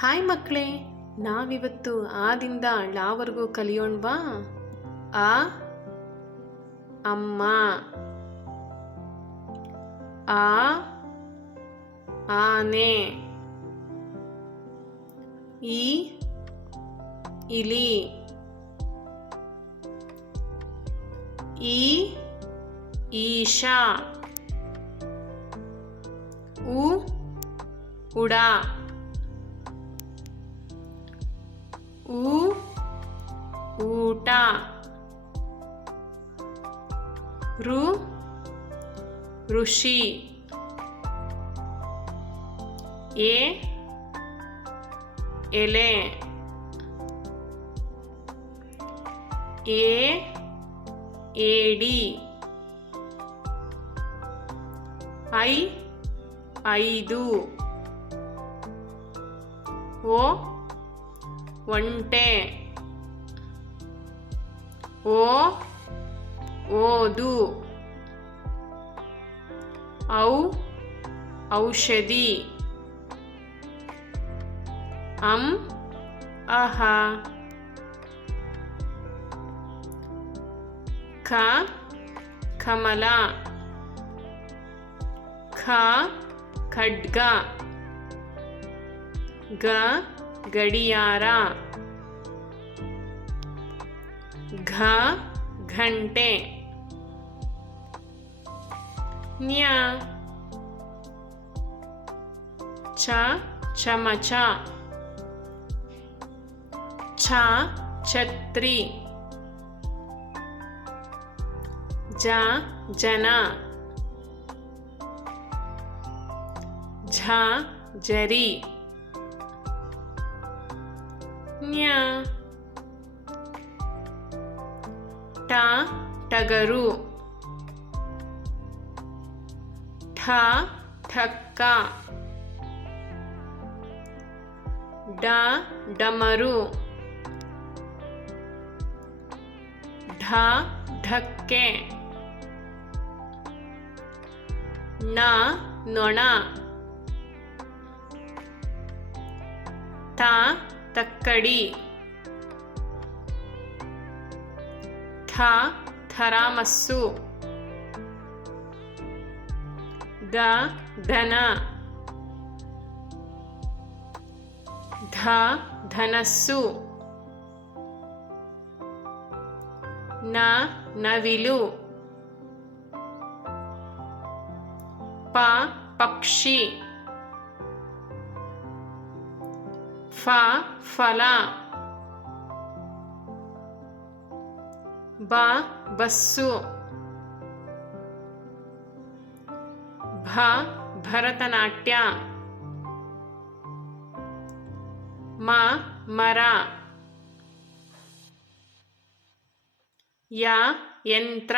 Hi ಮಕ್ಕಳೇ, ನಾವಿವತ್ತು ಆದಿಂದ ಳವರೆಗೂ ಕಲಿಯೋಣವಾ? ಆ ಅಮ್ಮ, ಆ ಆನೆ, ಈ ಇಲಿ, ಈ ಈಶಾ, ಉ ಉಡ, ಊಟ, ಋಷಿ, ಎಲೆ, ಏಡಿ, ಐದು, ಒಂಟೆ, ಓದು, ಔಷಧಿ, ಅಹ, ಕಮಲ, ಖಡ್ಗ, ಗಡಿಯಾರ, ಘಂಟೆ, ಚಮಚ, ಛತ್ರಿ, ಜನ, ಝರಿ, ಟಗರು, ಠಕ್ಕ, ಡಮರು, ಢಕ್ಕೆ, ನೊಣ, ತಕ್ಕಡಿ, ಥರಾಮಸ್ಸು, ದನ, ಧನಸ್ಸು, ನವಿಲು, ಪಕ್ಷಿ, ಫಲ, ಬಸ್ಸು, ಭರತನಾಟ್ಯ, ಮರ, ಯಂತ್ರ,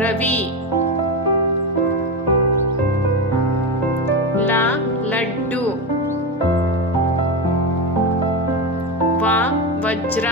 ರವಿ, ಲಡ್ಡು, ವಜ್ರ,